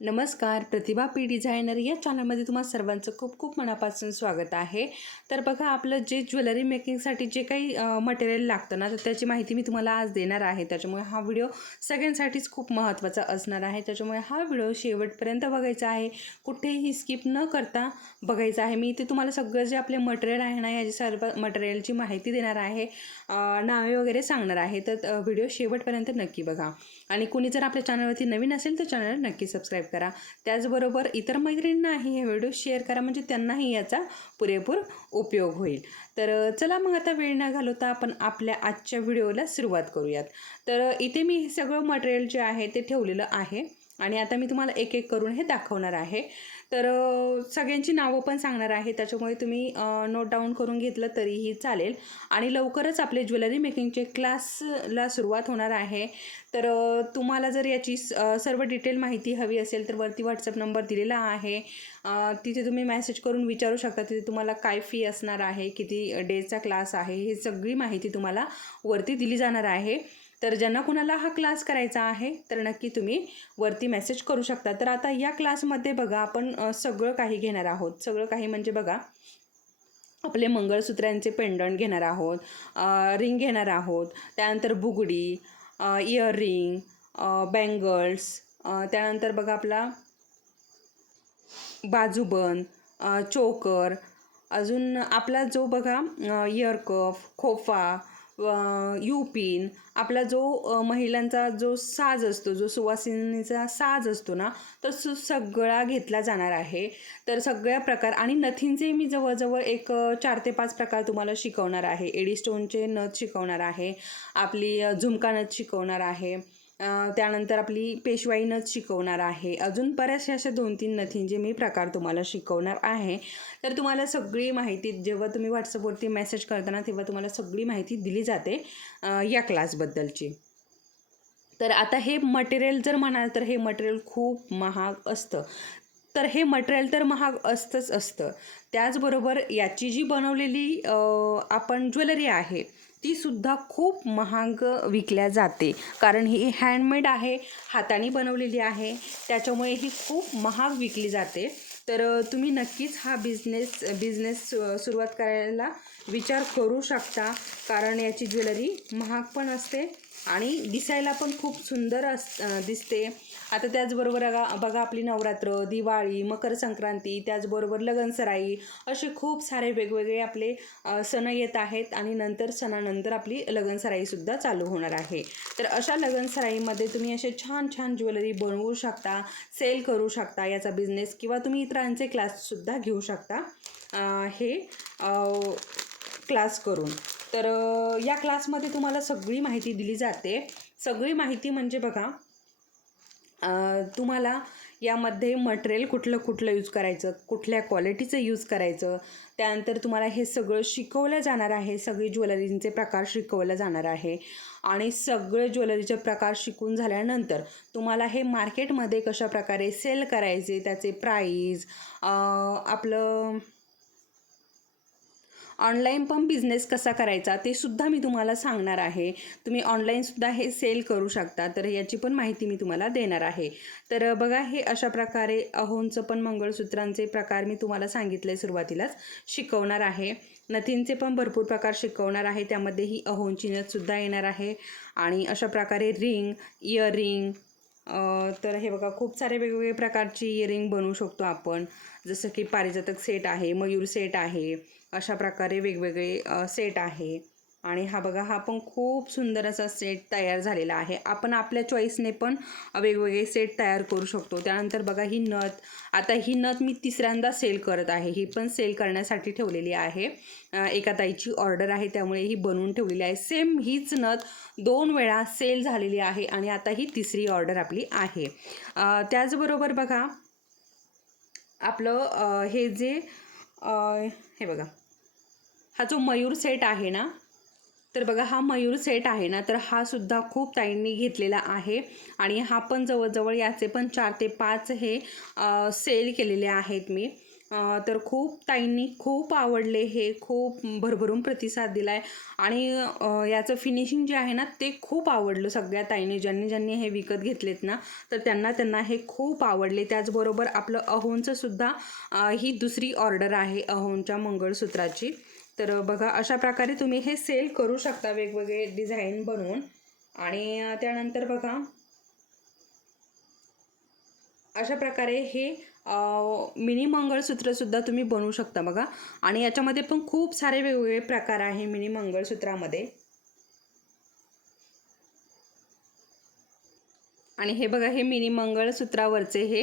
नमस्कार प्रतिभा P designer या चॅनलमध्ये तुम्हा सर्वांचं खूप खूप मनापासून स्वागत आहे. तर बघा आपलं जे ज्वेलरी मेकिंगसाठी जे काही मटेरियल लागतं ना तर त्याची माहिती मी तुम्हाला आज देणार आहे. त्याच्यामुळे हा व्हिडिओ सगळ्यांसाठीच खूप महत्त्वाचा असणार आहे. त्याच्यामुळे हा व्हिडिओ शेवटपर्यंत बघायचा आहे. कुठेही स्किप न करता बघायचा आहे. मी इथे तुम्हाला सगळं जे आपले मटेरियल आहे ना याची सर्व मटेरियलची माहिती देणार आहे नावे वगैरे सांगणार आहे. तर व्हिडिओ शेवटपर्यंत नक्की बघा. आणि कुणी जर आपल्या चॅनलवरती नवीन असेल तर चॅनल नक्की सबस्क्राईब करा. त्याचबरोबर इतर मैत्रिणींनाही हे व्हिडिओ शेअर करा म्हणजे त्यांनाही याचा पुरेपूर उपयोग होईल. तर चला मग आता वेळ न घालवता आपण आपल्या आजच्या व्हिडिओला सुरुवात करूयात. तर इथे मी हे सगळं मटेरियल जे आहे ते ठेवलेलं आहे. आणि आता मी तुम्हाला एक एक करून हे दाखवणार आहे. तर सगळ्यांची नावं पण सांगणार आहे. त्याच्यामुळे तुम्ही नोट डाऊन करून घेतलं तरीही चालेल. आणि लवकरच आपले ज्वेलरी मेकिंगचे क्लासला सुरुवात होणार आहे. तर तुम्हाला जर याची स- सर्व डिटेल माहिती हवी असेल तर वरती व्हॉट्सअप नंबर दिलेला आहे. तिथे तुम्ही मॅसेज करून विचारू शकता तिथे तुम्हाला काय फी असणार आहे किती डेजचा क्लास आहे हे सगळी माहिती तुम्हाला वरती दिली जाणार आहे. तर ज्यांना कुणाला हा क्लास करायचा आहे तर नक्की तुम्ही वरती मेसेज करू शकता. तर आता या क्लासमध्ये बघा आपण सगळं काही घेणार आहोत. सगळं काही म्हणजे बघा आपले मंगळसूत्रांचे पेंडंट घेणार आहोत रिंग घेणार आहोत. त्यानंतर बुगडी इयरिंग बँगल्स त्यानंतर बघा आपला बाजूबंद चोकर अजून आपला जो बघा इयरकफ खोफा युपिन आपला जो महिलांचा जो साज असतो जो सुवासिनीचा साज असतो ना तर सु सगळा घेतला जाणार आहे. तर सगळ्या प्रकार आणि नथींचे मी जवळजवळ एक चार ते पाच प्रकार तुम्हाला शिकवणार आहे. एडी स्टोनचे नथ शिकवणार आहे. आपली झुमका नथ शिकवणार आहे. त्यानंतर आपली पेशवाई नथ शिकवणार आहे. अजून बऱ्याचशा अशा दोन तीन नथींचे मी प्रकार तुम्हाला शिकवणार आहे. तर तुम्हाला सगळी माहिती जेव्हा तुम्ही व्हॉट्सअपवरती मेसेज करताना तेव्हा तुम्हाला सगळी माहिती दिली जाते या क्लासबद्दलची तर आता हे मटेरियल जर म्हणाल तर हे मटेरियल खूप महाग असतं. तर हे मटेरियल तर महाग असतंच असतं. त्याचबरोबर याची जी बनवलेली आपण ज्वेलरी आहे ती सुद्धा खूप महाग विकल्या जाते. कारण ही हँडमेड आहे हाताने बनवलेली आहे. त्याच्यामुळे ही खूप महाग विकली जाते. तर तुम्ही नक्कीच हा बिझनेस बिझनेस सुरुवात करायला विचार करू शकता. कारण याची ज्वेलरी महाग पण असते आणि दिसायला पण खूप सुंदर अस दिसते. आता त्याचबरोबर बघा बघा आपली नवरात्र दिवाळी मकर संक्रांती त्याचबरोबर लगनसराई असे खूप सारे वेगवेगळे आपले सण येत आहेत आणि नंतर सणानंतर आपली लगनसराईसुद्धा चालू होणार आहे. तर अशा लगनसराईमध्ये तुम्ही असे छान छान ज्वेलरी बनवू शकता सेल करू शकता याचा बिझनेस किंवा तुम्ही इतरांचे क्लाससुद्धा घेऊ शकता. हे क्लास करून. तर या क्लासमध्ये तुम्हाला सगळी माहिती दिली जाते. सगळी माहिती म्हणजे बघा तुम्हाला यामध्ये मटेरियल कुठलं कुठलं यूज करायचं कुठल्या क्वालिटीचं यूज करायचं त्यानंतर तुम्हाला हे सगळं शिकवलं जाणार आहे. सगळी ज्वेलरींचे प्रकार शिकवलं जाणार आहे. आणि सगळे ज्वेलरीचे प्रकार शिकून झाल्यानंतर तुम्हाला हे मार्केटमध्ये कशा प्रकारे सेल करायचे त्याचे प्राईज आपलं ऑनलाईन पण बिझनेस कसा करायचा ते सुद्धा मी तुम्हाला सांगणार आहे. तुम्ही ऑनलाईनसुद्धा हे सेल करू शकता तर याची पण माहिती मी तुम्हाला देणार आहे. तर बघा हे अशा प्रकारे अहोंचं पण मंगळसूत्रांचे प्रकार मी तुम्हाला सांगितले सुरुवातीलाच शिकवणार आहे. नथींचे पण भरपूर प्रकार शिकवणार आहे त्यामध्ये ही अहोंची नथसुद्धा येणार आहे. आणि अशा प्रकारे रिंग इयरिंग तर हे बघा खूप सारे वेगवेगळे प्रकारची इयरिंग बनवू शकतो आपण. जसं की पारिजातक सेट आहे मयूर सेट आहे अशा प्रकारे वेगवेगळे सेट आहे. आणि हा बघा हा पण खूप सुंदर असा सेट तयार झालेला आहे. आपण आपल्या चॉईसने पण वेगवेगळे सेट तयार करू शकतो. त्यानंतर बघा ही नथ. आता ही नथ मी तिसऱ्यांदा सेल करत आहे. ही पण सेल करण्यासाठी ठेवलेली आहे. एका ताईची ऑर्डर आहे त्यामुळे ही बनवून ठेवलेली आहे. सेम हीच नथ दोन वेळा सेल झालेली आहे आणि आता ही तिसरी ऑर्डर आपली आहे. त्याचबरोबर बघा आपलं हे जे हे बघा हा जो मयूर सेट आहे ना तर बघा हा मयूर सेट आहे ना तर हा सुद्धा खूप ताईंनी घेतलेला आहे. आणि हा पण जवळजवळ याचे पण चार ते पाच हे सेल केलेले आहेत मी. तर खूप ताईंनी खूप आवडले हे खूप भरभरून प्रतिसाद दिला आहे आणि याचं फिनिशिंग जे आहे ना ते खूप आवडलं सगळ्या ताईंनी. ज्यांनी ज्यांनी हे विकत घेतलेत ना तर त्यांना त्यांना हे खूप आवडले. त्याचबरोबर आपलं अहोंचंसुद्धा ही दुसरी ऑर्डर आहे अहोनच्या मंगळसूत्राची. तर बघा अशा प्रकारे तुम्ही हे सेल करू शकता वेगवेगळे डिझाईन बनवून. आणि त्यानंतर बघा अशा प्रकारे हे मिनी मंगळसूत्रसुद्धा तुम्ही बनवू शकता बघा. आणि याच्यामध्ये पण खूप सारे वेगवेगळे प्रकार आहे मिनी मंगळसूत्रामध्ये. आणि हे बघा हे मिनी मंगळसूत्रावरचे हे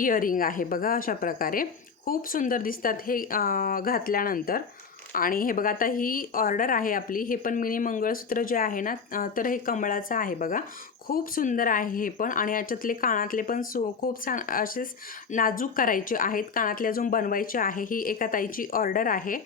इयरिंग आहे बघा अशा प्रकारे. खूप सुंदर दिसतात हे घातल्यानंतर. आणि हे बघा आता ही ऑर्डर आहे आपली हे पण मिनी मंगळसूत्र जे आहे ना तर हे कमळाचं आहे बघा. खूप सुंदर आहे हे पण आणि याच्यातले कानातले पण सो खूप छान असेच नाजूक करायचे आहेत कानातले अजून बनवायचे आहे ही एका ताईची ऑर्डर आहे.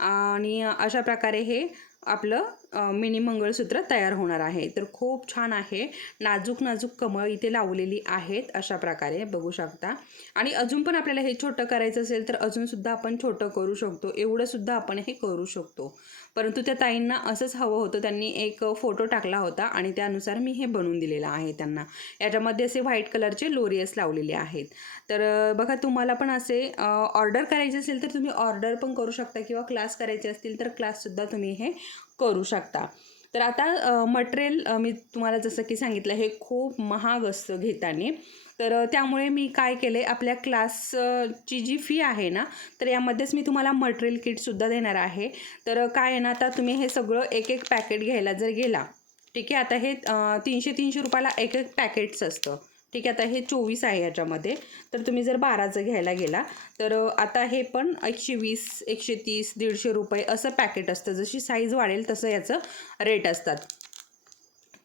आणि अशा प्रकारे हे आपलं मिनी मंगळसूत्र तयार होणार आहे. तर खूप छान आहे. नाजूक नाजूक कमळ इथे लावलेली आहेत अशा प्रकारे बघू शकता. आणि अजून पण आपल्याला हे छोटं करायचं असेल तर अजूनसुद्धा आपण छोटं करू शकतो. एवढंसुद्धा आपण हे करू शकतो. परंतु त्या ताईंना असंच हवं होतं. त्यांनी एक फोटो टाकला होता आणि त्यानुसार मी हे बनवून दिलेलं आहे त्यांना. याच्यामध्ये असे व्हाईट कलरचे लोरियस लावलेले आहेत. तर बघा तुम्हाला पण असे ऑर्डर करायचे असेल तर तुम्ही ऑर्डर पण करू शकता किंवा क्लास करायचे असतील तर क्लाससुद्धा तुम्ही हे करू शकता. तर आता मटेरियल मी तुम्हाला जसं की सांगितलं हे खूप महाग असतं घेताना. तर त्यामुळे मी काय केले आपल्या क्लासची जी फी आहे ना तर यामध्येच मी तुम्हाला मटेरियल किटसुद्धा देणार आहे. तर काय आहे ना आता तुम्ही हे सगळं एक एक पॅकेट घ्यायला जर गेला ठीक आहे आता हे तीनशे तीनशे रुपयाला एक एक पॅकेट्स असतं. ठीक आहे आता हे चोवीस आहे याच्यामध्ये. तर तुम्ही जर बाराचं घ्यायला गेला तर आता हे पण एकशे वीस एकशे तीस दीडशे रुपये असं पॅकेट असतं. जशी साईज वाढेल तसं याचं रेट असतात.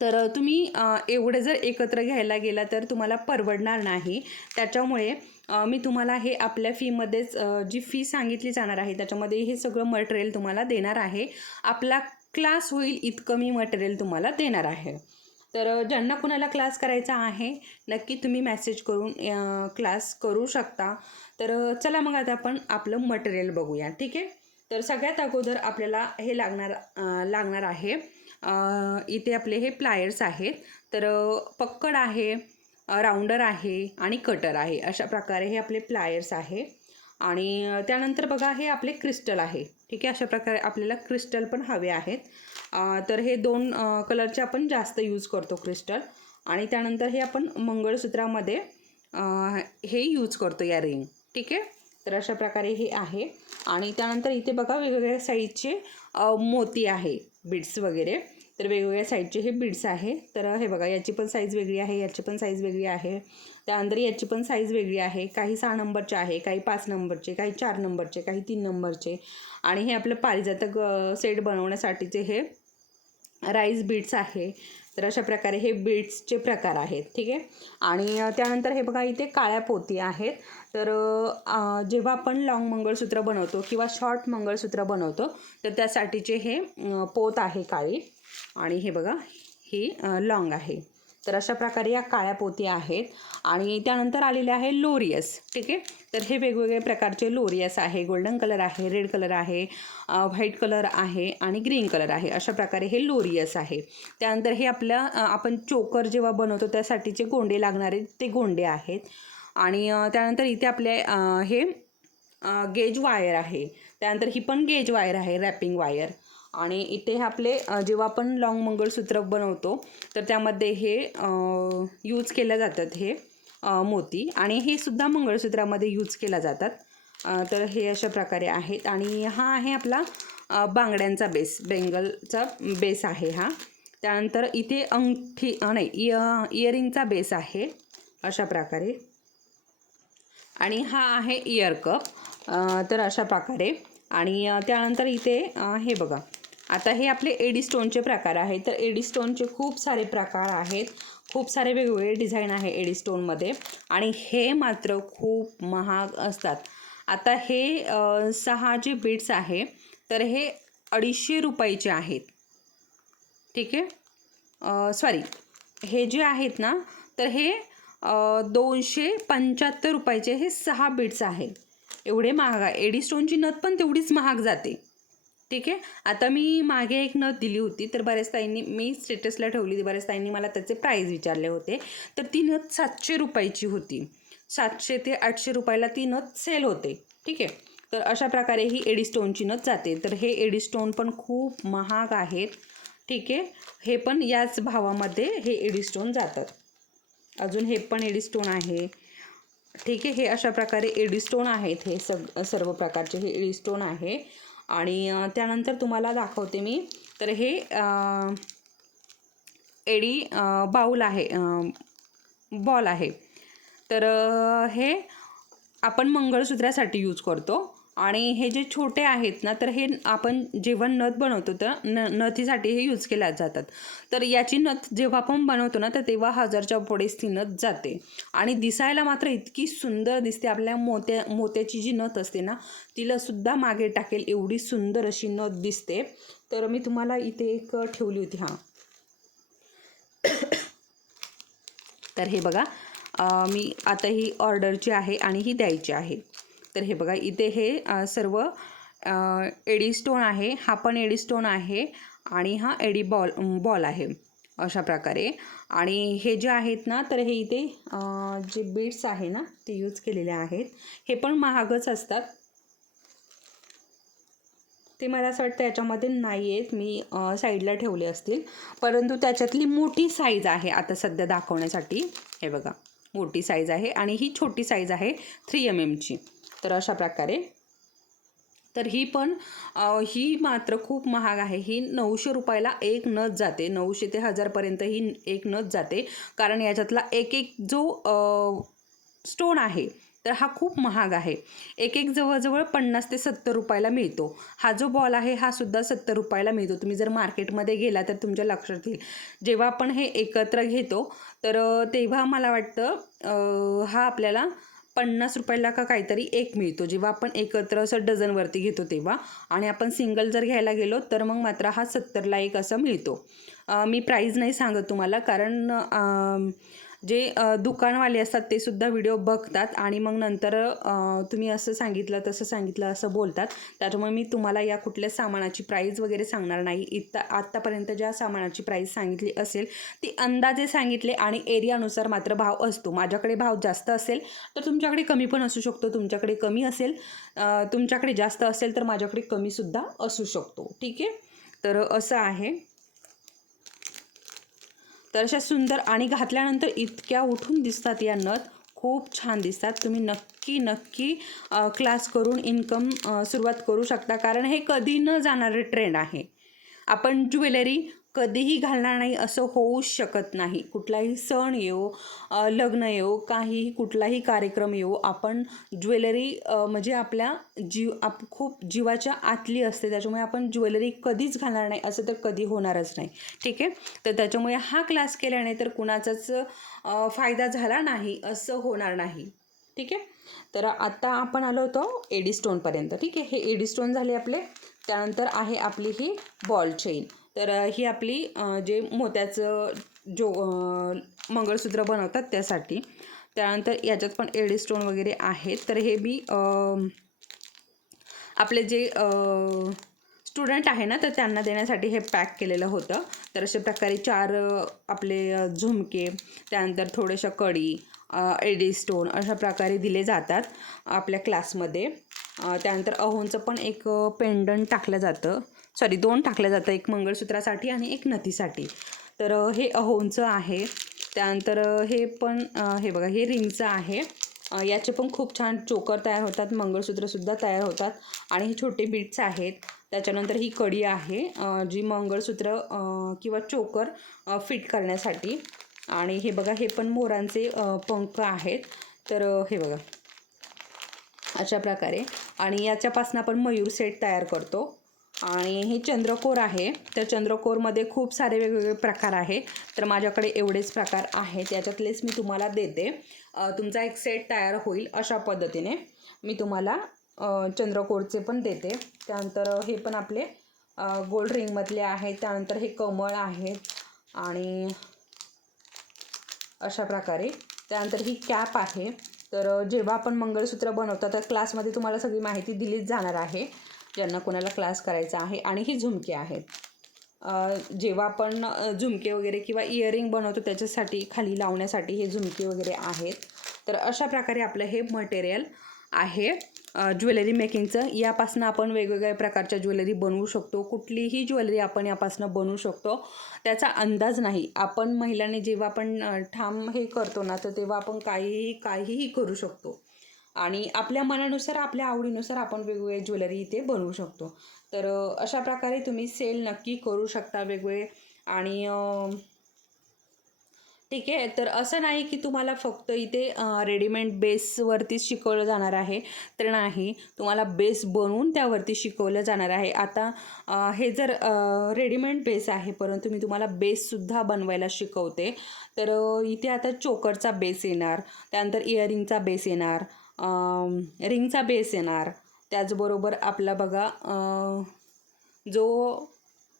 तर तुम्ही एवढं जर एकत्र घ्यायला गेला तर तुम्हाला परवडणार नाही. त्याच्यामुळे मी तुम्हाला हे आपल्या फीमध्येच जी फी सांगितली जाणार आहे त्याच्यामध्ये हे सगळं मटेरियल तुम्हाला देणार आहे. आपला क्लास होईल इतकं मी मटेरियल तुम्हाला देणार आहे. तर ज्यांना कुणाला क्लास करायचा आहे नक्की तुम्ही मॅसेज करून क्लास करू शकता. तर चला मग आता आपण आपलं मटेरियल बघूया ठीक आहे? तर सगळ्यात अगोदर आपल्याला हे लागणार लागणार आहे इथे आपले हे प्लायर्स आहेत. तर पक्कड आहे राऊंडर आहे आणि कटर आहे अशा प्रकारे हे आपले प्लायर्स आहे. आणि त्यानंतर बघा हे आपले क्रिस्टल आहे ठीक आहे? अशा प्रकारे आपल्याला क्रिस्टल पण हवे आहेत. तर हे दोन कलरचे आपण जास्त यूज करतो क्रिस्टल आणि त्यानंतर हे आपण मंगळसूत्रामध्ये हे यूज करतो या रिंग ठीक आहे? तर अशा प्रकारे हे आहे. आणि त्यानंतर इथे बघा वेगवेगळ्या साईजचे मोती आहे बीड्स वगैरे. तर वेगवेगळ्या साईजचे हे बीड्स आहे. तर हे बघा याची पण साईज वेगळी आहे याची पण साईज वेगळी आहे. त्यानंतर याची पण साईज वेगळी आहे. काही सहा नंबरचे आहे काही पाच नंबरचे काही चार नंबरचे काही तीन नंबरचे आणि हे आपलं पारिजातक सेट बनवण्यासाठीचे हे राईस बीट्स आहे तर अशा प्रकारे हे बीट्सचे प्रकार आहेत ठीक आहे? आणि त्यानंतर हे बघा इथे काळ्या पोती आहेत. तर जेव्हा आपण लॉंग मंगळसूत्र बनवतो किंवा शॉर्ट मंगळसूत्र बनवतो तर त्यासाठीचे हे पोत आहे काळी. आणि हे बघा ही लॉंग आहे. तर अशा प्रकारे या काळ्या पोती आहेत. आणि त्यानंतर आलेले आहे लोरियस. ठीक आहे? तर हे वेगवेगळे प्रकारचे लोरियस आहे. गोल्डन कलर आहे रेड कलर आहे व्हाईट कलर आहे आणि ग्रीन कलर आहे. अशा प्रकारे हे लोरियस आहे. त्यानंतर हे आपल्या आपण चोकर जेव्हा बनवतो त्यासाठीचे गोंडे लागणारे ते गोंडे आहेत. आणि त्यानंतर इथे आपले हे गेज वायर आहे. त्यानंतर ही पण गेज वायर आहे रॅपिंग वायर. आणि इथे हे आपले जेव्हा आपण लॉंग मंगळसूत्र बनवतो तर त्यामध्ये हे यूज केल्या जातात हे मोती. आणि हे सुद्धा मंगळसूत्रामध्ये यूज केल्या जातात. तर हे अशा प्रकारे आहेत. आणि हा आहे आपला बांगड्यांचा बेस बेंगलचा बेस आहे हा. त्यानंतर इथे अंगठी नाही इय इयरिंगचा बेस आहे अशा प्रकारे. आणि हा आहे इयर कप तर अशा प्रकारे. आणि त्यानंतर इथे हे बघा. आता हे आपले एडी स्टोनचे प्रकार आहेत. तर एडी स्टोनचे खूप सारे प्रकार आहेत. खूप सारे वेगवेगळे डिझाईन आहे एडी स्टोनमध्ये. आणि हे मात्र खूप महाग असतात. आता हे सहा जे बीट्स आहे तर हे अडीचशे रुपयाचे आहेत. ठीक आहे? सॉरी हे जे आहेत ना तर हे दोनशे पंच्याहत्तर रुपयाचे हे सहा बीट्स आहेत. एवढे महाग आहे. एडी स्टोनची नथ पण तेवढीच महाग जाते. ठीक आहे? आता मी मागे एक नथ दिली होती तर बऱ्याच ताईंनी मी स्टेटसला ठेवली होती बऱ्याच ताईंनी मला त्याचे प्राईज विचारले होते. तर ती नथ सातशे रुपयाची होती. सातशे ते आठशे रुपयाला ती नथ सेल होते. ठीक आहे? तर अशा प्रकारे ही एडी स्टोनची नथ जाते. तर हे एडी स्टोन पण खूप महाग आहेत. ठीक आहे? हे पण याच भावामध्ये हे एडी स्टोन जातात. अजून हे पण एडी स्टोन आहे. ठीक आहे? हे अशा प्रकारे एडी स्टोन आहेत. हे सग सर्व प्रकारचे हे एडी स्टोन आहे. आणि त्यानंतर तुम्हाला दाखवते मी. तर हे एडी बाऊल आहे बॉल आहे. तर हे आपण मंगळसूत्रासाठी यूज करतो. आणि हे जे छोटे आहेत ना तर हे आपण जेव्हा नथ बनवतो तर न नथीसाठी हे यूज केल्या जातात. तर याची नथ जेव्हा आपण बनवतो ना तर तेव्हा हजारच्या पुढेच ती नथ जाते. आणि दिसायला मात्र इतकी सुंदर दिसते. आपल्या मोत्या मोत्याची जी नथ असते ना तिलासुद्धा मागे टाकेल एवढी सुंदर अशी नथ दिसते. तर मी तुम्हाला इथे एक ठेवली होती हां. तर हे बघा मी आता ही ऑर्डरची आहे आणि ही द्यायची आहे. तर हे बघा इथे हे सर्व एडीस्टोन एडी स्टोन आहे. हा पण एडी स्टोन आहे आणि हा एडी बॉल बॉल आहे अशा प्रकारे. आणि हे जे आहेत ना तर हे इथे जे बीड्स आहे ना ते यूज केलेले आहेत. हे पण महागच असतात. ते मला असं वाटतं याच्यामध्ये नाही आहेत मी साईडला ठेवले असतील. परंतु त्याच्यातली मोठी साईज आहे आता सध्या दाखवण्यासाठी. हे बघा मोठी साईज आहे आणि ही छोटी साईज आहे थ्री एम एमची तर अशा प्रकारे. तर ही पण ही मात्र खूप महाग आहे. ही नऊशे रुपयाला एक नथ जाते. नऊशे ते हजारपर्यंत ही एक नथ जाते. कारण याच्यातला एक एक जो स्टोन आहे तर हा खूप महाग आहे. एक एक जवळजवळ पन्नास ते सत्तर रुपयाला मिळतो. हा जो बॉल आहे हा सुद्धा सत्तर रुपयाला मिळतो. तुम्ही जर मार्केटमध्ये गेला तर तुमच्या लक्षात येईल. जेव्हा आपण हे एकत्र घेतो तर तेव्हा मला वाटतं हा आपल्याला पन्नास रुपयाला का काहीतरी एक मिळतो. जेव्हा आपण एकत्र असं डझनवरती घेतो तेव्हा आणि आपण सिंगल जर घ्यायला गेलो तर मग मात्र हा सत्तरला एक असं मिळतो. मी प्राईज नाही सांगत तुम्हाला कारण जे दुकानवाले असतात ते सुद्धा व्हिडिओ बघतात आणि मग नंतर तुम्ही असं सांगितलं तसं सांगितलं असं बोलतात. त्याच्यामुळे मी तुम्हाला या कुठल्या सामानाची प्राईज वगैरे सांगणार नाही. इथं आत्तापर्यंत ज्या सामानाची प्राईज सांगितली असेल ती अंदाजे सांगितले आणि एरियानुसार मात्र भाव असतो. माझ्याकडे भाव जास्त असेल तर तुमच्याकडे कमी पण असू शकतो. तुमच्याकडे कमी असेल तुमच्याकडे जास्त असेल तर माझ्याकडे कमीसुद्धा असू शकतो. ठीक आहे? तर असं आहे. तर अशा सुंदर आणि घातल्यानंतर इतक्या उठून दिसतात या नथ. खूप छान दिसतात. तुम्ही नक्की नक्की क्लास करून इन्कम सुरुवात करू शकता. कारण हे कधी न जाणारे ट्रेंड आहे. आपण ज्वेलरी कधीही घालणार नाही असं होऊच शकत नाही. कुठलाही सण येऊ लग्न येऊ काहीही कुठलाही कार्यक्रम येऊ आपण ज्वेलरी म्हणजे आपल्या जीव आप खूप जीवाच्या आतली असते. त्याच्यामुळे आपण ज्वेलरी कधीच घालणार नाही असं तर कधी होणारच नाही. ठीक आहे? तर त्याच्यामुळे हा क्लास केल्याने तर कुणाचाच फायदा झाला नाही असं होणार नाही. ठीक आहे? तर आता आपण आलो होतो एडी स्टोनपर्यंत ठीक आहे? हे एडी स्टोन झाले आपले. त्यानंतर आहे आपली ही बॉल चेन. तर ही आपली जे मोत्याचं जो मंगळसूत्र बनवतात त्यासाठी. त्यानंतर याच्यात पण एडी स्टोन वगैरे आहेत. तर हे मी आपले जे स्टुडंट आहे ना तर त्यांना देण्यासाठी हे पॅक केलेलं होतं. तर अशा प्रकारे चार आपले झुमके त्यानंतर थोड्याशा कडी एडी स्टोन अशा प्रकारे दिले जातात आपल्या क्लासमध्ये. त्यानंतर अहोंचं पण एक पेंडंट टाकलं जातं. सॉरी दोन टाकलं जातं एक मंगळसूत्रासाठी आणि एक नथीसाठी. तर हे अहोंचं आहे. त्यानंतर हे पण हे बघा हे रिंगचं आहे. याचे पण खूप छान चोकर तयार होतात मंगळसूत्रसुद्धा तयार होतात आणि हे छोटे बीट्स आहेत. त्याच्यानंतर ही कडी आहे जी मंगळसूत्र किंवा चोकर फिट करण्यासाठी. आणि हे बघा हे पण मोरांचे पंख आहेत. तर हे बघा. अशा प्रकारे. आणि याच्यापासून आपण मयूर सेट तयार करतो. आणि हे चंद्रकोर आहे. तर चंद्रकोरमध्ये खूप सारे वेगवेगळे प्रकार आहे. तर माझ्याकडे एवढेच प्रकार आहेत. याच्यातलेच मी तुम्हाला देते. तुमचा एक सेट तयार होईल अशा पद्धतीने. मी तुम्हाला चंद्रकोरचे पण देते. त्यानंतर हे पण आपले गोल्ड रिंगमधले आहेत. त्यानंतर हे कमळ आहेत. आणि अशा प्रकारे. त्यानंतर ही कॅप आहे. तर जेव्हा आपण मंगळसूत्र बनवतो तर क्लासमध्ये तुम्हाला सगळी माहिती दिलीच जाणार आहे. ज्यांना कोणाला क्लास करायचा आहे आणि ही झुमके आहेत. जेव्हा आपण झुमके वगैरे किंवा इयरिंग बनवतो त्याच्यासाठी खाली लावण्यासाठी हे झुमके वगैरे आहेत. तर अशा प्रकारे आपलं हे मटेरियल आहे. ज्वेलरी मेकिंगचं यापासून आपण वेगवेगळ्या प्रकारच्या ज्वेलरी बनवू शकतो. कुठलीही ज्वेलरी आपण यापासून बनवू शकतो. त्याचा अंदाज नाही. आपण महिलांनी जेव्हा आपण ठाम हे करतो ना तर तेव्हा आपण काहीही काहीही करू शकतो. आणि आपल्या मनानुसार आपल्या आवडीनुसार आपण वेगवेगळे ज्वेलरी इथे बनवू शकतो. तर अशा प्रकारे तुम्ही सेल नक्की करू शकता वेगवेगळे. आणि ठीक आहे तर असं नाही की तुम्हाला फक्त इथे रेडीमेड बेसवरतीच शिकवलं जाणार आहे. तर नाही तुम्हाला बेस बनवून त्यावरती शिकवलं जाणार आहे. आता हे जर रेडीमेड बेस आहे परंतु मी तुम्हाला बेससुद्धा बनवायला शिकवते. तर इथे आता चोकरचा बेस येणार त्यानंतर इयरिंगचा बेस येणार रिंगचा बेस येणार. त्याचबरोबर आपला बघा जो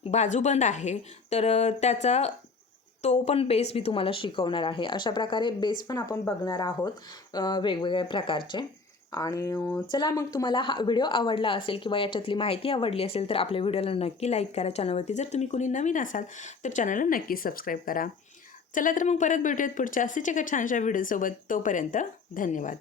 बाजूबंद आहे तर त्याचा तो पण बेस मी तुम्हाला शिकवणार आहे. अशा प्रकारे बेस पण आपण बघणार आहोत वेगवेगळ्या प्रकारचे. आणि चला मग तुम्हाला हा व्हिडिओ आवडला असेल किंवा याच्यातली माहिती आवडली असेल तर आपल्या व्हिडिओला नक्की लाईक करा. चॅनलवरती जर तुम्ही कोणी नवीन असाल तर चॅनलला नक्की सबस्क्राईब करा. चला तर मग परत भेटूयात पुढच्या असेच एका छानशा व्हिडिओसोबत. तोपर्यंत धन्यवाद.